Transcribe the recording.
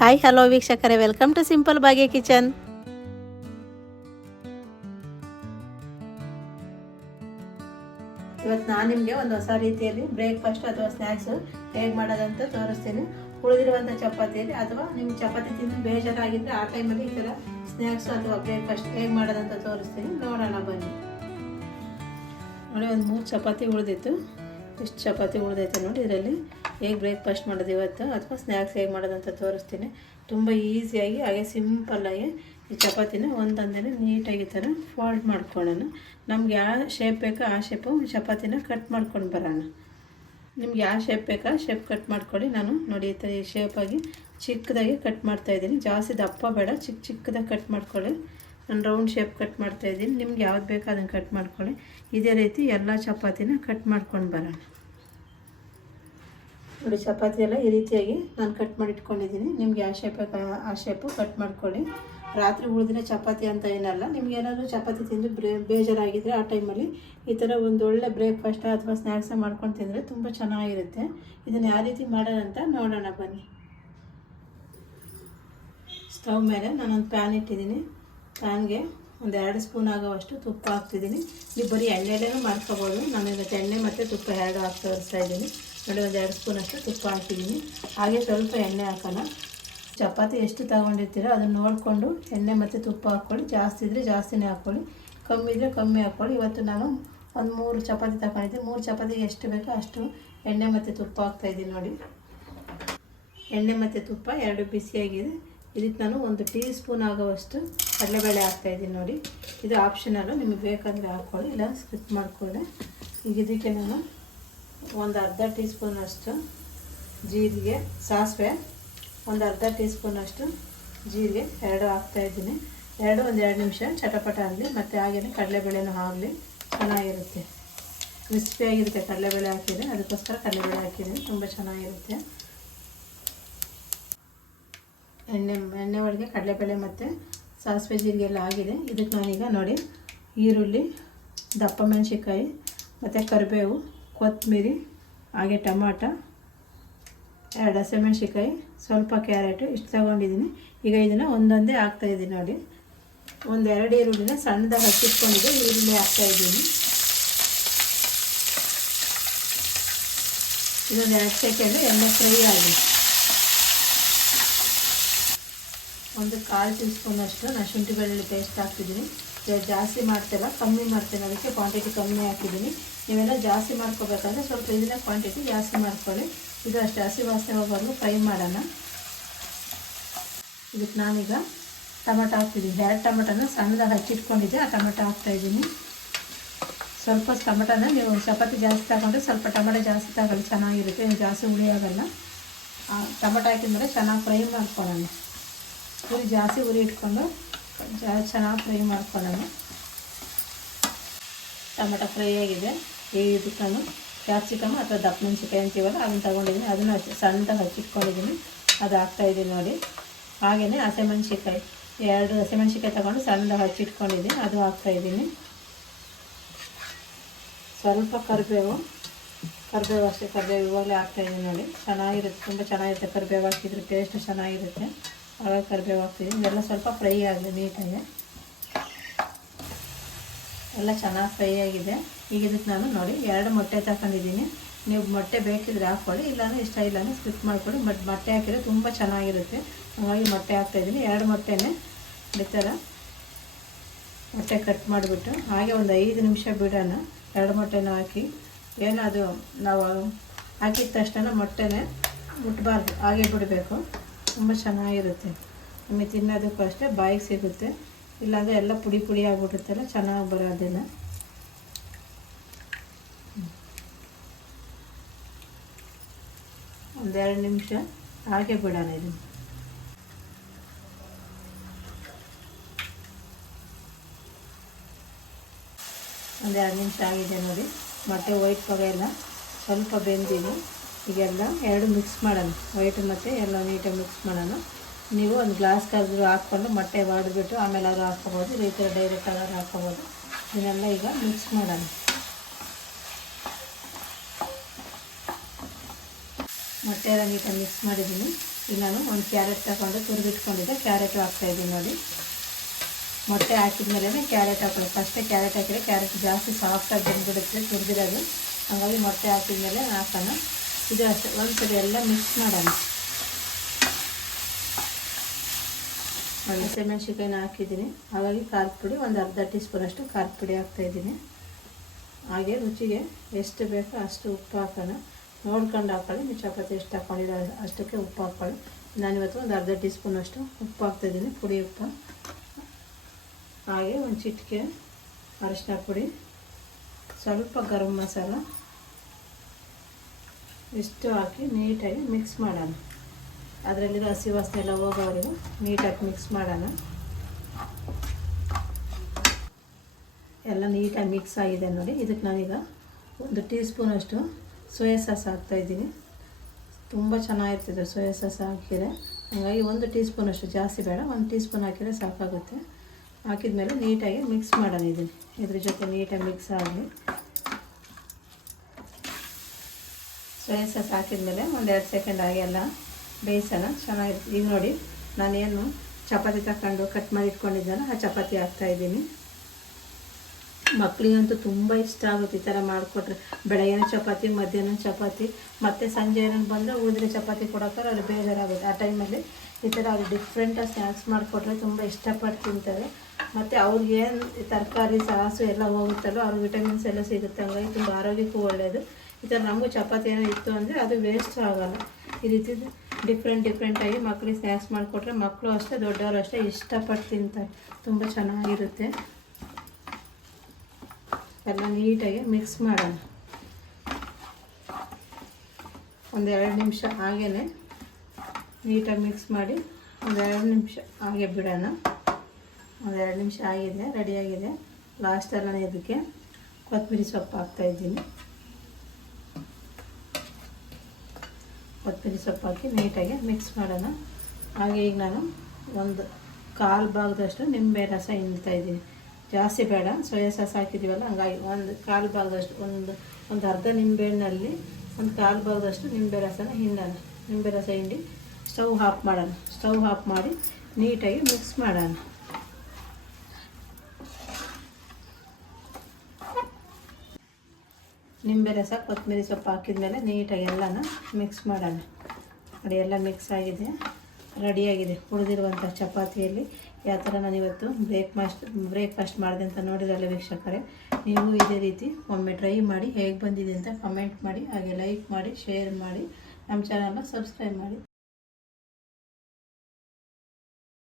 Hi hello ವೀಕ್ಷಕರೇ. Welcome to simple ಬಾಗೆ kitchen ಇವತ್ತು ನಾನು ನಿಮಗೆ ಒಂದು ಹೊಸ ರೀತಿಯಲ್ಲಿ ಬ್ರೇಕ್ಫಾಸ್ಟ್ ಅಥವಾ ಸ್ನ್ಯಾಕ್ಸ್ ಹೇಗೆ ಮಾಡೋದಂತ ತೋರಿಸ್ತೀನಿ. ಉಳಿದಿರುವಂಥ ಚಪಾತಿಯಲ್ಲಿ ಅಥವಾ ನಿಮ್ಗೆ ಚಪಾತಿ ತಿಂದು ಬೇಜಾರಾಗಿದ್ದರೆ ಆ ಟೈಮಲ್ಲಿ ಈ ಥರ ಸ್ನ್ಯಾಕ್ಸ್ ಅಥವಾ ಬ್ರೇಕ್ಫಾಸ್ಟ್ ಹೇಗೆ ಮಾಡೋದಂತ ತೋರಿಸ್ತೀನಿ. ನೋಡೋಣ ಬನ್ನಿ. ನೋಡಿ, ಒಂದು ಮೂರು ಚಪಾತಿ ಉಳಿದಿತ್ತು. ಇಷ್ಟು ಚಪಾತಿ ಉಳಿದೈತೆ ನೋಡಿ ಇದರಲ್ಲಿ. ಹೇಗೆ ಬ್ರೇಕ್ಫಾಸ್ಟ್ ಮಾಡೋದು ಇವತ್ತು ಅಥವಾ ಸ್ನ್ಯಾಕ್ಸ್ ಹೇಗೆ ಮಾಡೋದಂತ ತೋರಿಸ್ತೀನಿ. ತುಂಬ ಈಸಿಯಾಗಿ ಹಾಗೆ ಸಿಂಪಲ್ಲಾಗಿ ಈ ಚಪಾತಿನ ಒಂದೊಂದೇ ನೀಟಾಗಿ ಥರ ಫೋಲ್ಡ್ ಮಾಡ್ಕೊಳ್ಳೋಣ. ನಮ್ಗೆ ಯಾವ ಶೇಪ್ ಬೇಕೋ ಆ ಶೇಪು ಚಪಾತಿನ ಕಟ್ ಮಾಡ್ಕೊಂಡು ಬರೋಣ. ನಿಮ್ಗೆ ಯಾವ ಶೇಪ್ ಬೇಕಾ ಶೇಪ್ ಕಟ್ ಮಾಡ್ಕೊಳ್ಳಿ. ನಾನು ನೋಡಿ ಈ ಥರ ಈ ಶೇಪಾಗಿ ಚಿಕ್ಕದಾಗಿ ಕಟ್ ಮಾಡ್ತಾಯಿದ್ದೀನಿ ಜಾಸ್ತಿ ದಪ್ಪ ಬೇಡ ಚಿಕ್ಕ ಚಿಕ್ಕದಾಗಿ ಕಟ್ ಮಾಡ್ಕೊಳ್ಳಿ. ನಾನು ರೌಂಡ್ ಶೇಪ್ ಕಟ್ ಮಾಡ್ತಾಯಿದ್ದೀನಿ ನಿಮ್ಗೆ ಯಾವ್ದು ಬೇಕೋ ಅದನ್ನು ಕಟ್ ಮಾಡ್ಕೊಳ್ಳಿ. ಇದೇ ರೀತಿ ಎಲ್ಲ ಚಪಾತಿನ ಕಟ್ ಮಾಡ್ಕೊಂಡು ಬರೋಣ. ನೋಡಿ, ಚಪಾತಿ ಎಲ್ಲ ಈ ರೀತಿಯಾಗಿ ನಾನು ಕಟ್ ಮಾಡಿ ಇಟ್ಕೊಂಡಿದ್ದೀನಿ ನಿಮ್ಗೆ ಯಾವ ಶೇಪ್ ಆ- ಆ ಶೇಪು ಕಟ್ ಮಾಡ್ಕೊಳ್ಳಿ. ರಾತ್ರಿ ಉಳಿದಿನ ಚಪಾತಿ ಅಂತ ಏನಲ್ಲ, ನಿಮ್ಗೆ ಏನಾದರೂ ಚಪಾತಿ ತಿಂದು ಬ್ರೇ ಬೇಜಾರಾಗಿದ್ದರೆ ಆ ಟೈಮಲ್ಲಿ ಈ ಥರ ಒಂದು ಒಳ್ಳೆ ಬ್ರೇಕ್ಫಾಸ್ಟ್ ಅಥವಾ ಸ್ನ್ಯಾಕ್ಸ ಮಾಡ್ಕೊಂಡು ತಿಂದರೆ ತುಂಬ ಚೆನ್ನಾಗಿರುತ್ತೆ. ಇದನ್ನು ಯಾವ ರೀತಿ ಮಾಡೋದಂತ ನೋಡೋಣ ಬನ್ನಿ. ಸ್ಟವ್ ಮೇಲೆ ನಾನೊಂದು ಪ್ಯಾನ್ ಇಟ್ಟಿದ್ದೀನಿ. ಪ್ಯಾನ್ಗೆ ಒಂದು ಎರಡು ಸ್ಪೂನ್ ಆಗೋವಷ್ಟು ತುಪ್ಪ ಹಾಕ್ತಿದ್ದೀನಿ. ನೀವು ಬರೀ ಎಣ್ಣೆಲೇನೂ ಮಾಡ್ಕೋಬೋದು. ನಾನು ಇವತ್ತು ಎಣ್ಣೆ ಮತ್ತು ತುಪ್ಪ ಎರಡು ಹಾಕ್ತಾ ಇದ್ದೀನಿ. ನೋಡಿ ಒಂದು ಎರಡು ಸ್ಪೂನ್ ಅಷ್ಟು ತುಪ್ಪ ಹಾಕಿದ್ದೀನಿ. ಹಾಗೆ ಸ್ವಲ್ಪ ಎಣ್ಣೆ ಹಾಕೋಣ. ಚಪಾತಿ ಎಷ್ಟು ತಗೊಂಡಿರ್ತೀರೋ ಅದನ್ನು ನೋಡಿಕೊಂಡು ಎಣ್ಣೆ ಮತ್ತು ತುಪ್ಪ ಹಾಕ್ಕೊಳ್ಳಿ. ಜಾಸ್ತಿ ಇದ್ದರೆ ಜಾಸ್ತಿನೇ ಹಾಕ್ಕೊಳ್ಳಿ. ಕಮ್ಮಿ ಇದ್ದರೆ ಕಮ್ಮಿ ಹಾಕ್ಕೊಳ್ಳಿ. ಇವತ್ತು ನಾನು ಒಂದು ಮೂರು ಚಪಾತಿ ತಗೊಂಡಿದ್ದೆ ಮೂರು ಚಪಾತಿಗೆ ಎಷ್ಟು ಬೇಕೋ ಅಷ್ಟು ಎಣ್ಣೆ ಮತ್ತು ತುಪ್ಪ ಹಾಕ್ತಾಯಿದ್ದೀನಿ ನೋಡಿ. ಎಣ್ಣೆ ಮತ್ತು ತುಪ್ಪ ಎರಡು ಬಿಸಿಯಾಗಿದೆ. ಇದಕ್ಕೆ ನಾನು ಒಂದು ಟೀ ಸ್ಪೂನ್ ಆಗೋವಷ್ಟು ಕಡಲೆಬೇಳೆ ಹಾಕ್ತಾಯಿದ್ದೀನಿ ನೋಡಿ. ಇದು ಆಪ್ಷನಲ್ಲು ನಿಮಗೆ ಬೇಕಂದರೆ ಹಾಕ್ಕೊಳ್ಳಿ. ಇಲ್ಲ, ಸ್ಕಿಪ್ ಮಾಡ್ಕೊಳ್ಳಿ. ಈಗ ಇದಕ್ಕೆ ನಾನು ಒಂದು ಅರ್ಧ ಟೀ ಸ್ಪೂನಷ್ಟು ಜೀರಿಗೆ, ಸಾಸಿವೆ, ಒಂದು ಅರ್ಧ ಟೀ ಸ್ಪೂನಷ್ಟು ಜೀರಿಗೆ, ಎರಡು ಹಾಕ್ತಾಯಿದ್ದೀನಿ ಎರಡು ಒಂದು ಎರಡು ನಿಮಿಷ ಚಟಪಟ ಆಗಲಿ, ಮತ್ತು ಹಾಗೆಯೇ ಕಡಲೆಬೇಳೆನೂ ಆಗಲಿ, ಚೆನ್ನಾಗಿರುತ್ತೆ. ಕ್ರಿಸ್ಪಿಯಾಗಿರುತ್ತೆ ಕಡಲೆಬೇಳೆ ಹಾಕಿದರೆ, ಅದಕ್ಕೋಸ್ಕರ ಕಡಲೆಬೇಳೆ ಹಾಕಿದ್ದೀನಿ, ತುಂಬ ಚೆನ್ನಾಗಿರುತ್ತೆ. ಎಣ್ಣೆ ಎಣ್ಣೆ ಒಳಗೆ ಕಡಲೆಬೇಳೆ ಮತ್ತು ಸಾಸಿವೆ ಜೀರಿಗೆ ಎಲ್ಲ ಆಗಿದೆ. ಇದಕ್ಕೆ ನಾನೀಗ ನೋಡಿ ಈರುಳ್ಳಿ, ದಪ್ಪ ಮೆಣಸಿನ್ಕಾಯಿ, ಮತ್ತು ಕರಿಬೇವು ಕೊತ್ತಂಬರಿ, ಹಾಗೆ ಟಮಾಟ, ಎರಡು ಹಸಿಮೆಣ್ಸಿಕಾಯಿ ಸ್ವಲ್ಪ ಕ್ಯಾರೆಟು, ಇಷ್ಟು ತಗೊಂಡಿದ್ದೀನಿ. ಈಗ ಇದನ್ನು ಒಂದೊಂದೇ ಹಾಕ್ತಾಯಿದ್ದೀನಿ ನೋಡಿ. ಒಂದು ಎರಡು ಈರುಳ್ಳಿನ ಸಣ್ಣದಾಗಿ ಹಚ್ಚಿಟ್ಕೊಂಡಿದ್ದೆ, ಈರುಳ್ಳಿ ಹಾಕ್ತಾಯಿದ್ದೀನಿ ಇದೊಂದು ಎರಡು ಸೆಕೆಂಡು ಎಣ್ಣೆ ಫ್ರೈ ಆಗಿದೆ ಒಂದು ಕಾಲು ಟೀ ಸ್ಪೂನ್ ಅಷ್ಟು ನಾನು ಶುಂಠಿ ಬೆಳ್ಳುಳ್ಳಿ ಪೇಸ್ಟ್ ಹಾಕ್ತಿದ್ದೀನಿ. ಜಾಸ್ತಿ ಮಾಡ್ತಿಲ್ಲ, ಕಮ್ಮಿ ಮಾಡ್ತೀನಿ, ಅದಕ್ಕೆ ಕ್ವಾಂಟಿಟಿ ಕಮ್ಮಿ ಹಾಕಿದ್ದೀನಿ. ನೀವೆಲ್ಲ ಜಾಸ್ತಿ ಮಾಡ್ಕೋಬೇಕಂದ್ರೆ ಸ್ವಲ್ಪ ಇದನ್ನ ಕ್ವಾಂಟಿಟಿ ಜಾಸ್ತಿ ಮಾಡ್ಕೊಳ್ಳಿ. ಇದು ಅಷ್ಟು, ಹಸಿ ವಾಸನೆ ಹೋಗೋದು ಫ್ರೈ ಮಾಡೋಣ. ಇದಕ್ಕೆ ನಾನೀಗ ಟೊಮೆಟೊ ಹಾಕ್ತಿದ್ದೀನಿ. ಎರಡು ಟೊಮೆಟೊನ ಸಣ್ಣದಾಗಿ ಹಚ್ಚಿಟ್ಕೊಂಡಿದ್ದೆ, ಆ ಟೊಮೆಟೊ ಹಾಕ್ತಾಯಿದ್ದೀನಿ ಸ್ವಲ್ಪ ಟೊಮೆಟೊನ ನೀವು ಚಪಾತಿ ಜಾಸ್ತಿ ತಗೊಂಡ್ರೆ ಸ್ವಲ್ಪ ಟೊಮೆಟೊ ಜಾಸ್ತಿ ತಗೊಳ್ಳಿ, ಚೆನ್ನಾಗಿರುತ್ತೆ ಜಾಸ್ತಿ ಹುಳಿ ಆಗಲ್ಲ. ಟೊಮೆಟೊ ಹಾಕಿದ್ಮೇಲೆ ಚೆನ್ನಾಗಿ ಫ್ರೈ ಮಾಡ್ಕೊಳ್ಳೋಣ. ಉರಿ ಜಾಸ್ತಿ ಉರಿ ಇಟ್ಕೊಂಡು ಚೆನ್ನಾಗಿ ಫ್ರೈ ಮಾಡ್ಕೊಳ್ಳೋಣ. ಟೊಮೆಟೊ ಫ್ರೈ ಆಗಿದೆ. ಇದಕ್ಕೆ ಕ್ಯಾಪ್ಸಿಕಮ್ ಅಥವಾ ದಪ್ಪ ಮೆಣಸಿಕಾಯಿ ಅಂತೀವಲ್ಲ ಅದನ್ನು ತೊಗೊಂಡಿದ್ದೀನಿ. ಅದನ್ನು ಹಚ್ಚಿ ಸಣ್ಣದಾಗಿ ಹಚ್ಚಿಟ್ಕೊಂಡಿದ್ದೀನಿ. ಅದು ಹಾಕ್ತಾಯಿದ್ದೀನಿ ನೋಡಿ. ಹಾಗೆಯೇ ಹಸಿಮೆಣ್ಸಿಕಾಯಿ ಎರಡು ಹಸಿಮೆಣ್ಸಿಕಾಯಿ ತೊಗೊಂಡು ಸಣ್ಣದಾಗಿ ಹಚ್ಚಿಟ್ಕೊಂಡಿದ್ದೀನಿ. ಅದು ಹಾಕ್ತಾಯಿದ್ದೀನಿ ಸ್ವಲ್ಪ ಕರಿಬೇವು. ಕರಿಬೇವು ಅಷ್ಟೇ. ಕರಿಬೇವು ಇವಾಗಲೇ ಹಾಕ್ತಾಯಿದ್ದೀನಿ ನೋಡಿ. ಚೆನ್ನಾಗಿರುತ್ತೆ. ತುಂಬ ಚೆನ್ನಾಗಿರುತ್ತೆ ಕರಿಬೇವು. ಹಾಕಿದ್ರೆ ಟೇಸ್ಟ್ ಚೆನ್ನಾಗಿರುತ್ತೆ. ಆವಾಗ ಕರಿಬೇವು ಹಾಕ್ತಿದ್ದೀನಿ. ಎಲ್ಲ ಸ್ವಲ್ಪ ಫ್ರೈ ಆಗಲಿ ನೀಟಾಗಿ. ಎಲ್ಲ ಚೆನ್ನಾಗಿ ಫ್ರೈ ಆಗಿದೆ. ಈಗ ಇದಕ್ಕೆ ನಾನು ನೋಡಿ ಎರಡು ಮೊಟ್ಟೆ ತಗೊಂಡಿದ್ದೀನಿ. ನೀವು ಮೊಟ್ಟೆ ಬೇಕಿದ್ರೆ ಹಾಕ್ಕೊಳ್ಳಿ, ಇಲ್ಲಾಂದರೆ ಇಷ್ಟ ಇಲ್ಲ ಅಂದರೆ ಸ್ಕಿಪ್ ಮಾಡಿಕೊಡಿ ಬಟ್ ಮೊಟ್ಟೆ ಹಾಕಿದರೆ ತುಂಬ ಚೆನ್ನಾಗಿರುತ್ತೆ. ಹಾಗಾಗಿ ಮೊಟ್ಟೆ ಹಾಕ್ತಾಯಿದ್ದೀನಿ ಎರಡು ಮೊಟ್ಟೆನೇ ಈ ಥರ ಮೊಟ್ಟೆ ಕಟ್ ಮಾಡಿಬಿಟ್ಟು, ಹಾಗೆ ಒಂದು ಐದು ನಿಮಿಷ ಬಿಡೋಣ. ಎರಡು ಮೊಟ್ಟೆನ ಹಾಕಿ. ಏನದು ನಾವು ಹಾಕಿದ ತಕ್ಷಣ ಮೊಟ್ಟೆನೇ ಮುಟ್ಬಾರ್ದು, ಹಾಗೆ ಬಿಡಬೇಕು. ತುಂಬ ಚೆನ್ನಾಗಿರುತ್ತೆ. ನಿಮಗೆ ತಿನ್ನೋದಕ್ಕೂ ಅಷ್ಟೇ ಬಾಯಿಗೆ ಸಿಗುತ್ತೆ. ಇಲ್ಲಾಂದರೆ ಎಲ್ಲ ಪುಡಿ ಪುಡಿ ಆಗಿಬಿಡುತ್ತಲ್ಲ, ಚೆನ್ನಾಗಿ ಬರೋದಿಲ್ಲ. ಒಂದೆರಡು ನಿಮಿಷ ಹಾಗೆ ಬಿಡೋಣ ಇದು. ಒಂದೆರಡು ನಿಮಿಷ ಆಗಿದೆ ನೋಡಿ. ಮತ್ತೆ ವೈಟ್ ಪಗ ಎಲ್ಲ ಸ್ವಲ್ಪ ಬೆಂದಿದೆ. ಈಗೆಲ್ಲ ಎರಡು ಮಿಕ್ಸ್ ಮಾಡೋಣ. ವೈಟ್ ಮತ್ತು ಎಲ್ಲ ನೀಟಾಗಿ ಮಿಕ್ಸ್ ಮಾಡೋಣ. ನೀವು ಒಂದು ಗ್ಲಾಸ್ ಕರೆದ್ರು ಹಾಕ್ಕೊಂಡು ಮೊಟ್ಟೆ ಮಾಡಿಬಿಟ್ಟು ಆಮೇಲೆ ಅದು ಹಾಕ್ಕೋಬೋದು. ಈ ಥರ ಡೈರೆಕ್ಟ್ ಆಗಿ ಹಾಕ್ಕೋಬೋದು. ಇದನ್ನೆಲ್ಲ ಈಗ ಮಿಕ್ಸ್ ಮಾಡೋಣ. ಮೊಟ್ಟೆ ನೀಟಾಗಿ ಮಿಕ್ಸ್ ಮಾಡಿದ್ದೀನಿ. ಈಗ ನಾನು ಒಂದು ಕ್ಯಾರೆಟ್ ತಗೊಂಡು ತುರಿದಿಟ್ಕೊಂಡಿದ್ದೆ. ಕ್ಯಾರೆಟ್ ಹಾಕ್ತಾಯಿದ್ದೀನಿ ನೋಡಿ. ಮೊಟ್ಟೆ ಹಾಕಿದ ಮೇಲೆ ಕ್ಯಾರೆಟ್ ಹಾಕೊಳ್ಳಿ ಫಸ್ಟೇ ಕ್ಯಾರೆಟ್ ಹಾಕಿದರೆ ಕ್ಯಾರೆಟ್ ಜಾಸ್ತಿ ಸಾಫ್ಟಾಗಿ ಬಂದುಬಿಡುತ್ತೆ, ತುರಿದಿರೋದು. ಹಾಗಾಗಿ ಮೊಟ್ಟೆ ಹಾಕಿದ ಮೇಲೆ ಹಾಕೋಣ. ಇದು ಅಷ್ಟೇ. ಒಂದ್ಸರಿ ಎಲ್ಲ ಮಿಕ್ಸ್ ಮಾಡೋಣ. ಹಸಿಮೆಣ್ಸಿಕಾಯಿನ ಹಾಕಿದ್ದೀನಿ. ಹಾಗಾಗಿ ಖಾರದ ಪುಡಿ, ಒಂದು ಅರ್ಧ ಟೀ ಸ್ಪೂನಷ್ಟು ಖಾರದ ಪುಡಿ ಹಾಕ್ತಾಯಿದ್ದೀನಿ ಹಾಗೆ ರುಚಿಗೆ ಎಷ್ಟು ಬೇಕೋ ಅಷ್ಟು ಉಪ್ಪು ಹಾಕೋಣ. ನೋಡ್ಕೊಂಡು ಹಾಕೊಳ್ಳಿ, ನೀವು ಚಪಾತಿ ಎಷ್ಟು ಹಾಕ್ಕೊಂಡಿರೋ ಅಷ್ಟಕ್ಕೆ ಉಪ್ಪು ಹಾಕ್ಕೊಳ್ಳಿ ನಾನಿವತ್ತು ಒಂದು ಅರ್ಧ ಟೀ ಸ್ಪೂನಷ್ಟು ಉಪ್ಪು ಹಾಕ್ತಾಯಿದ್ದೀನಿ ಪುಡಿ ಉಪ್ಪು. ಹಾಗೆ ಒಂದು ಚಿಟಿಕೆ ಅರಿಶಿನ ಪುಡಿ, ಸ್ವಲ್ಪ ಗರಂ ಮಸಾಲ. ಇಷ್ಟು ಹಾಕಿ ನೀಟಾಗಿ ಮಿಕ್ಸ್ ಮಾಡೋಣ. ಅದರಲ್ಲಿರೋ ಹಸಿ ವಾಸನೆ ಎಲ್ಲ ಹೋಗೋವರೆಗೂ ನೀಟಾಗಿ ಮಿಕ್ಸ್ ಮಾಡೋಣ. ಎಲ್ಲ ನೀಟಾಗಿ ಮಿಕ್ಸ್ ಆಗಿದೆ ನೋಡಿ, ಇದಕ್ಕೆ ನಾನೀಗ ಒಂದು ಟೀ ಸ್ಪೂನಷ್ಟು ಸೋಯಾ ಸಾಸ್ ಹಾಕ್ತಾಯಿದ್ದೀನಿ ತುಂಬ ಚೆನ್ನಾಗಿರ್ತದೆ ಸೋಯಾ ಸಾಸ್ ಹಾಕಿದರೆ. ಹಾಗಾಗಿ ಒಂದು ಟೀ ಸ್ಪೂನಷ್ಟು ಜಾಸ್ತಿ ಬೇಡ, ಒಂದು ಟೀ ಸ್ಪೂನ್ ಹಾಕಿದರೆ ಸಾಕಾಗುತ್ತೆ. ಹಾಕಿದ್ಮೇಲೆ ನೀಟಾಗಿ ಮಿಕ್ಸ್ ಮಾಡೋಣ ಇದನ್ನು. ಇದ್ರ ಜೊತೆ ನೀಟಾಗಿ ಮಿಕ್ಸ್ ಆಗಲಿ ಸೋಯಾ ಸಾಸ್ ಹಾಕಿದ್ಮೇಲೆ ಎರಡು ಸೆಕೆಂಡ್ ಆಗಿ ಎಲ್ಲ ಬೇಯಿಸೋಣ. ಚೆನ್ನಾಗಿರ್ತದೆ ಈಗ ನೋಡಿ, ನಾನೇನು ಚಪಾತಿ ತಗೊಂಡು ಕಟ್ ಮಾಡಿ ಇಟ್ಕೊಂಡಿದ್ದಾನೆ ಆ ಚಪಾತಿ ಹಾಕ್ತಾಯಿದ್ದೀನಿ ಮಕ್ಕಳಿಗಂತೂ ತುಂಬ ಇಷ್ಟ ಆಗುತ್ತೆ ಈ ಥರ ಮಾಡಿಕೊಟ್ರೆ. ಬೆಳಗ್ಗೆನ ಚಪಾತಿ, ಮಧ್ಯಾಹ್ನ ಚಪಾತಿ, ಮತ್ತು ಸಂಜೆ ಏನಾದ್ರು ಬಂದರೆ ಉಳಿದ್ರೆ ಚಪಾತಿ ಕೊಡೋಕ್ಕಾರೆ ಅದು ಬೇಜಾರಾಗುತ್ತೆ. ಆ ಟೈಮಲ್ಲಿ ಈ ಥರ ಅದು ಡಿಫ್ರೆಂಟಾಗಿ ಸ್ನ್ಯಾಕ್ಸ್ ಮಾಡಿಕೊಟ್ರೆ ತುಂಬ ಇಷ್ಟಪಟ್ಟು ತಿಂತಾರೆ. ಮತ್ತು ಅವ್ರಿಗೇನು ತರಕಾರಿ, ಸಾಸು ಎಲ್ಲ ಹೋಗುತ್ತಲ್ಲೋ ಅವ್ರ ವಿಟಮಿನ್ಸ್ ಎಲ್ಲ ಸಿಗುತ್ತೆ. ಹಂಗಾಗಿ ತುಂಬ ಆರೋಗ್ಯಕ್ಕೂ ಒಳ್ಳೆಯದು ಈ ಥರ ನಮಗೂ ಚಪಾತಿ ಏನೋ ಇತ್ತು ಅಂದರೆ ಅದು ವೇಸ್ಟ್ ಆಗೋಲ್ಲ. ಈ ರೀತಿ ಡಿಫ್ರೆಂಟ್ ಡಿಫ್ರೆಂಟಾಗಿ ಮಕ್ಕಳಿಗೆ ಸ್ನ್ಯಾಕ್ಸ್ ಮಾಡಿಕೊಟ್ರೆ ಮಕ್ಕಳು ಅಷ್ಟೇ, ದೊಡ್ಡವರು ಅಷ್ಟೇ ಇಷ್ಟಪಟ್ಟು ತಿಂತಾರೆ. ತುಂಬ ಚೆನ್ನಾಗಿರುತ್ತೆ. ಎಲ್ಲ ನೀಟಾಗಿ ಮಿಕ್ಸ್ ಮಾಡೋಣ. ಒಂದು ಎರಡು ನಿಮಿಷ ಹಾಗೇ ನೀಟಾಗಿ ಮಿಕ್ಸ್ ಮಾಡಿ ಒಂದು ಎರಡು ನಿಮಿಷ ಹಾಗೆ ಬಿಡೋಣ. ಒಂದು ಎರಡು ನಿಮಿಷ ಆಗಿದೆ ರೆಡಿಯಾಗಿದೆ ಲಾಸ್ಟಲ್ಲಿ ನಾನು ಇದಕ್ಕೆ ಕೊತ್ತಂಬರಿ ಸೊಪ್ಪು ಹಾಕ್ತಾಯಿದ್ದೀನಿ ಕೊತ್ತಂಬರಿ ಸೊಪ್ಪು ಹಾಕಿ ನೀಟಾಗಿ ಮಿಕ್ಸ್ ಮಾಡೋಣ. ಹಾಗೆ ಈಗ ನಾನು ಒಂದು ಕಾಲು ಭಾಗದಷ್ಟು ನಿಂಬೆ ರಸ ಹಿಂಡ್ತಾ ಇದ್ದೀನಿ. ಜಾಸ್ತಿ ಬೇಡ. ಸೋಯಾ ಸಾಸ್ ಹಾಕಿದ್ದೀವಲ್ಲ ಹಂಗಾಗಿ ಒಂದು ಕಾಲು ಭಾಗದಷ್ಟು ಒಂದು ಒಂದು ಅರ್ಧ ನಿಂಬೆಹಣ್ಣಲ್ಲಿ, ಒಂದು ಕಾಲು ಭಾಗದಷ್ಟು ನಿಂಬೆ ರಸನ ಹಿಂಡೋಣ. ನಿಂಬೆ ರಸ ಹಿಂಡಿ ಸ್ಟವ್ ಹಾಫ್ ಮಾಡೋಣ. ಸ್ಟವ್ ಹಾಫ್ ಮಾಡಿ ನೀಟಾಗಿ ಮಿಕ್ಸ್ ಮಾಡೋಣ. ನಿಂಬೆ ರಸ, ಕೊತ್ತಂಬರಿ ಸೊಪ್ಪು ಹಾಕಿದ್ಮೇಲೆ ನೀಟಾಗಿ ಎಲ್ಲನ ಮಿಕ್ಸ್ ಮಾಡೋಣ. ಅದೆಲ್ಲ ಮಿಕ್ಸ್ ಆಗಿದೆ. ರೆಡಿಯಾಗಿದೆ. ಉಳಿದಿರುವಂಥ ಚಪಾತಿಯಲ್ಲಿ ಯಾವ ಥರ ನಾನು ಇವತ್ತು ಬ್ರೇಕ್ಫಾಸ್ಟ್ ಬ್ರೇಕ್ಫಾಸ್ಟ್ ಮಾಡಿದೆ ಅಂತ ನೋಡಿರಲ್ಲ ವೀಕ್ಷಕರೇ, ನೀವು ಇದೇ ರೀತಿ ಒಮ್ಮೆ ಟ್ರೈ ಮಾಡಿ ಹೇಗೆ ಬಂದಿದೆ ಅಂತ ಕಮೆಂಟ್ ಮಾಡಿ, ಹಾಗೆ ಲೈಕ್ ಮಾಡಿ, ಶೇರ್ ಮಾಡಿ, ನಮ್ಮ ಚಾನಲ್ನ ಸಬ್ಸ್ಕ್ರೈಬ್ ಮಾಡಿ.